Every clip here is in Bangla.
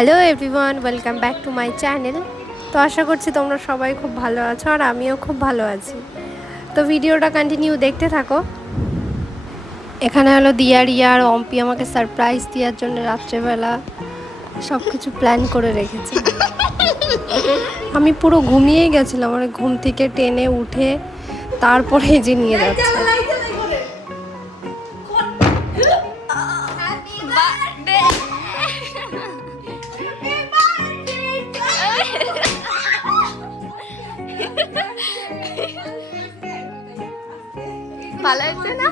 Hello everyone, welcome back to my channel. তো আশা করছি তোমরা সবাই খুব ভালো আছো আর আমিও খুব ভালো আছি। তো ভিডিওটা কন্টিনিউ দেখতে থাকো। এখানে হলো দিয়া, রিয়া আর অম্পি আমাকে সারপ্রাইজ দেওয়ার জন্য রাত্রেবেলা সব কিছু প্ল্যান করে রেখেছে। আমি পুরো ঘুমিয়েই গেছিলাম, মানে ঘুম থেকে টেনে উঠে তারপরে এই যে নিয়ে যাচ্ছে। ভালো হয়েছে না?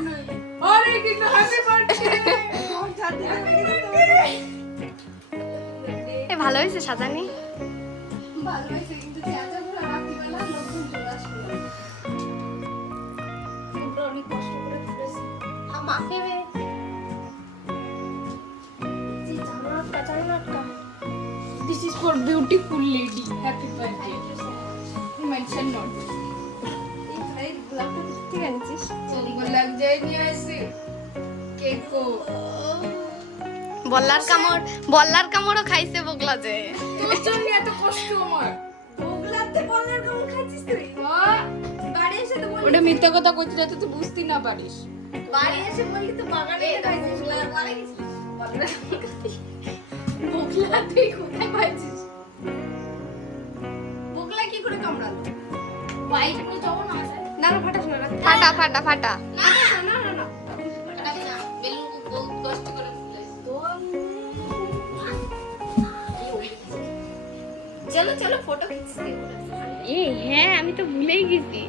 ভালো হয়েছে সাজানি? This is for beautiful lady. Happy birthday. Mention not. ঠিক আছিস? लग जाएगी ऐसे केक को বল্লার কামড়ও খাইছে বগলা যে। তোর জন্য এত কষ্ট আমার বগলাতে বলার কেমন খাচ্ছিস তুই? বাড়ি এসে তো ওটা মিথ্যা কথা কইতে যাতে তুই বুঝতে না পারিস বাড়ি এসে বললি তো বাগানে খাইছিস, বাড়ি গেছিস। বগলা তুই কোথায় পাইছিস বগলা কি করে কামড়ালো? বাইরে তো যাবো না আছে না না, ফাটাস না, ফাটা ফাটা ফাটা। না না না না। বেলুন को बहुत कष्ट করে ফুলাইছি চলো চলো ফটো খিঁচতে। হ্যাঁ, আমি তো ভুলেই গেছি।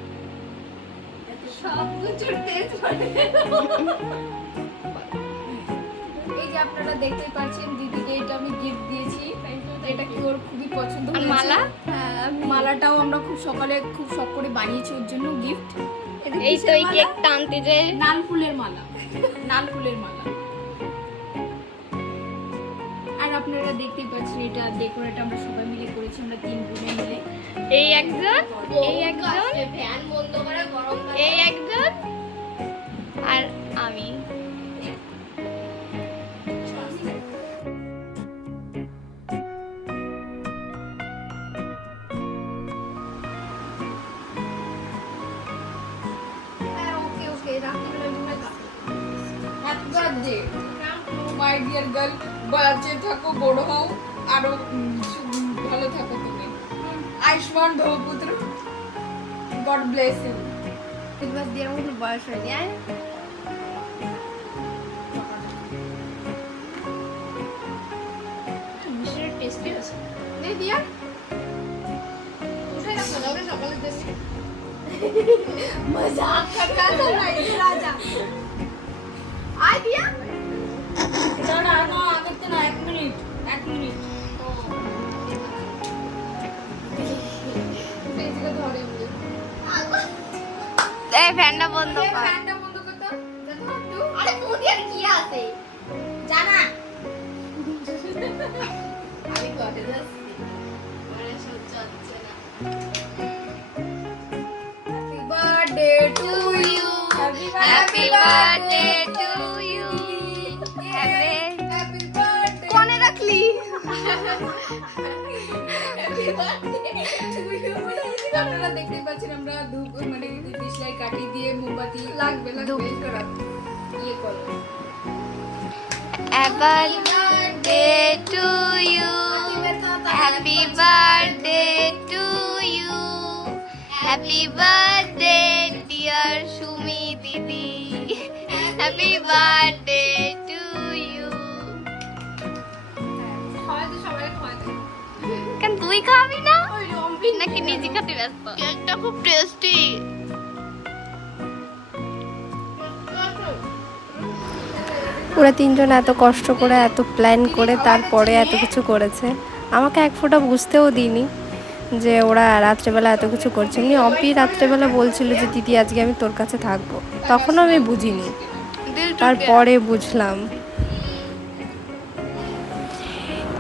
সব কিছু তেজ পড়ে। এই যে আপনারা দেখতেই পাচ্ছেন দিদিকে এটা আমি গিফট দিয়েছি এটা কি ওর খুবই পছন্দ আর হয়েছে মালা? হ্যাঁ, মালাটাও আমরা খুব সকালে খুব শখ করে বানিয়েছি ওর জন্য গিফট এই তো এই কেক টানতে যে নাল ফুলের মালা নাল ফুলের মালা আর আপনারা দেখতেই পাচ্ছেন এটা ডেকোরেট আমরা সবাই মিলে করেছি আমরা 3 বোনে মিলে এই একজন, ফ্যান বন্ধ করে গরম এই একজন আর আমি। হ্যাঁ, ওকে ওকে রাত্রিবেলা ঘুমাই থাকো। Happy birthday my dear girl বাচ্চা থাকো বড় হও আরো ভালো থাকো তুমি আয়ুষ্মান ভব পুত্র গড ব্লেস ইউ একবার দেড় মতো বয়স হয়ে যায়। মিষ্টির টেস্টি আছে দে দিয়া উঠে রাখো, ওকে সকালে দেবি। मजाक कर रहा था ना इधर आजा। आ दिया? না না না আগে তো না 1 মিনিট বেজিকে ধরে বলে এই ফ্যানটা বন্ধ কর। ফ্যানটা বন্ধ করতে দেখো একটু আরে ফোন ইয়ার কি আছে? জানা আমি ঘরে যাচ্ছি। ওরে সহ্য হচ্ছে না। Happy birthday to you happy birthday to you. Happy birthday কোনে রাখলি? আপনারা দেখতে পাচ্ছেন আমরা ধূপ মানে ডিসলাই কাটি দিয়ে মোমবাতি লাগবে ইয়ে করো happy birthday to you. Happy birthday to you. Happy birthday dear Sumi দিদি। Happy birthday to you. খাওয়াতে সবাই খাওয়াতে। কেন তুই খাবি না ওই রম্পি নাকি নিজে খেতে ব্যস্ত? কেকটা খুব টেস্টি। ওরা তিনজন এত কষ্ট করে এত প্ল্যান করে তারপরে এত কিছু করেছে, আমাকে এক ফোঁটা বুঝতেও দিইনি যে ওরা রাত্রেবেলা এত কিছু করছে। এমনি অম্পি রাত্রেবেলা বলছিল যে দিদি আজকে আমি তোর কাছে থাকবো, তখনও আমি বুঝিনি, তারপরে বুঝলাম।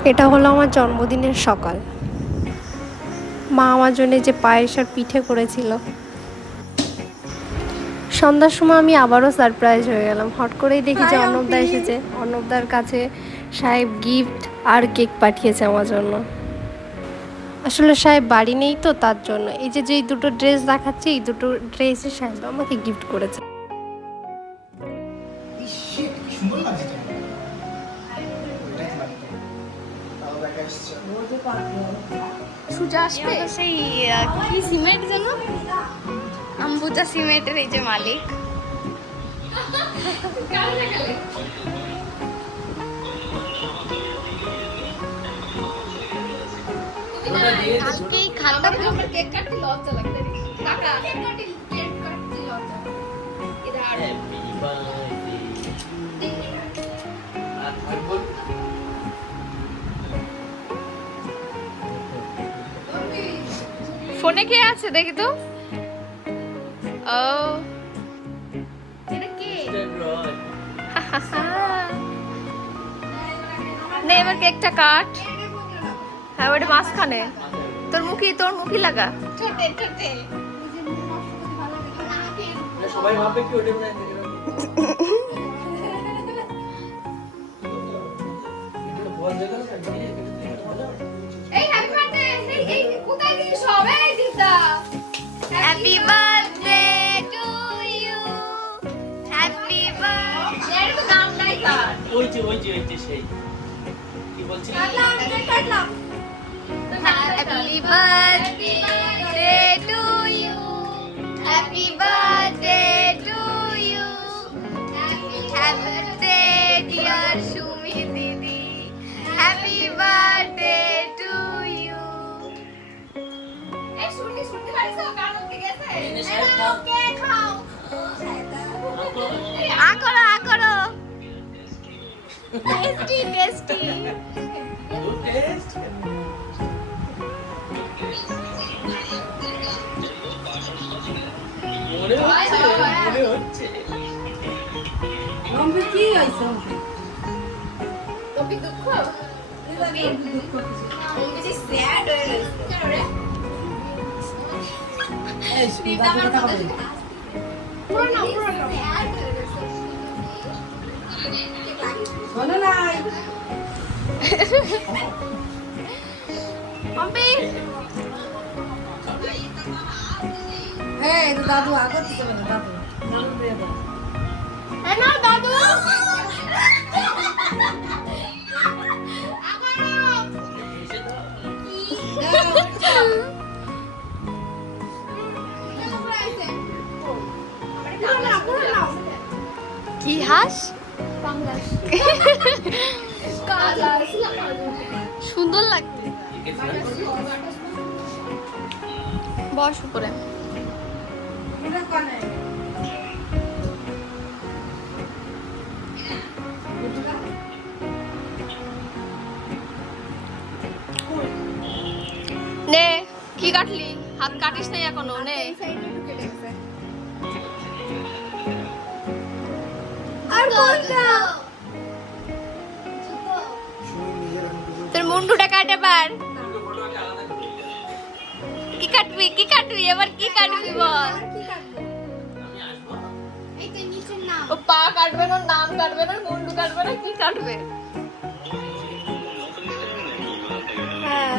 এটা হলো আমার জন্মদিনের সকাল। মা আমার জন্য যে পায়েস আর পিঠে করেছিল, সন্ধ্যার সময় আমি আবারও সারপ্রাইজ হয়ে গেলাম। হট করেই দেখি যে অর্ণবদা এসেছে। অর্ণবদার কাছে সাহেব গিফট আর কেক পাঠিয়েছে আমার জন্য। আসলে সাহেব বাড়ি নেই তো তার জন্য এই যে যেই দুটো ড্রেস দেখাচ্ছি এই দুটো ড্রেসই সাহেব আমাকে গিফট করেছে। সুন্দর লাগছে সুজা আসবে সেই কি সিমেন্ট যেন আম্বুজা সিমেন্টের এই যে মালিক। কালকেই খাতা কেক কাটতে লজ্জা লাগছে কাকা কেক কাটতে লজ্জা ফোনে কে আছে দেখি তো। ও এটা কে নে এবার কেকটা কাট। হ্যাঁ ওটা মাঝখানে তোর মুখি লাগা ছোটে ছোটে সবাই ভাবে কি ওটা মনে এই হ্যাপি বার্থডে এই কোথায় দিস সবে দিদা happy birthday to you happy birthday এর তো নাম নাই তার ওই যে সেই কি বলছিস কাটলাম happy birthday to you happy birthday to you happy birthday dear Sumi দিদি হ্যাপি বার্থডে টু ইউ এই শুনতে পারিস কারণ কি গেছে কে খাও করো টেস্টি মনে হচ্ছে কি হইছে টপিক দুঃখ বেশি স্যাড হয়ে গেছে কেন রে এই সুবিধা কথা বলে পুরো না শোনো না পম্পি এই তো দাদু আগত দিতে হবে দাদু দিয়ে দাও হ্যাঁ না দাদু কি হাস সুন্দর লাগছে বস উপরে এটা কোনে নে কি কাটলি হাত কাটিস নাই এখনো নে আর কোনটা তোর মুন্ডুটা কাটে পার কি কাটবি এবার কি কাটবি বল ও পা কাটবে না নাম কাটবে না মুন্ডু কাটবে না কি কাটবে হ্যাঁ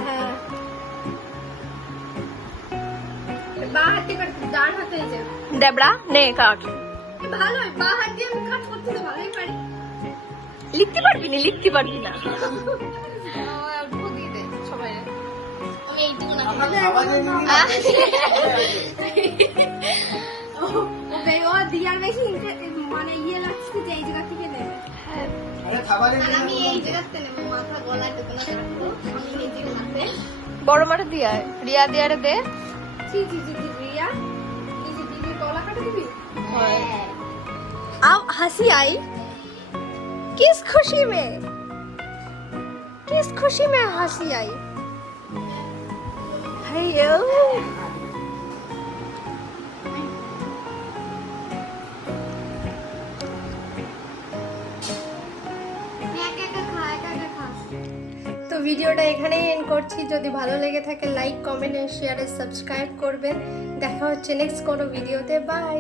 বা হাতে কাটতে ডান হাতে যে দেবড়া নে কাট ভালো বা হাত দিয়ে আমি কাজ করতে তো ভালোই পারি লিখতে পারবি না ঢুকিয়ে দে সবাই আমি এইটুকু না ও দিয়ার বেশি মানে ইয়ে লাগছে যে এই জায়গা থেকে নেবে আমি এই জায়গাতে নেব মাথা গলা টুকনা কাটবো আমি এই জায়গাতে বড় মাঠে রিয়া দিয়ারে দে জি রিয়া এই যে দিদির গলা কাটে দিবি হ্যাঁ अब हंसी आई किस खुशी में हंसी आई हेयो তো ভিডিওটা এখানেই এন্ড করছি। যদি ভালো লেগে থাকে লাইক কমেন্ট শেয়ার সাবস্ক্রাইব করবেন। দেখা হচ্ছে নেক্সট কোনো ভিডিওতে। বাই।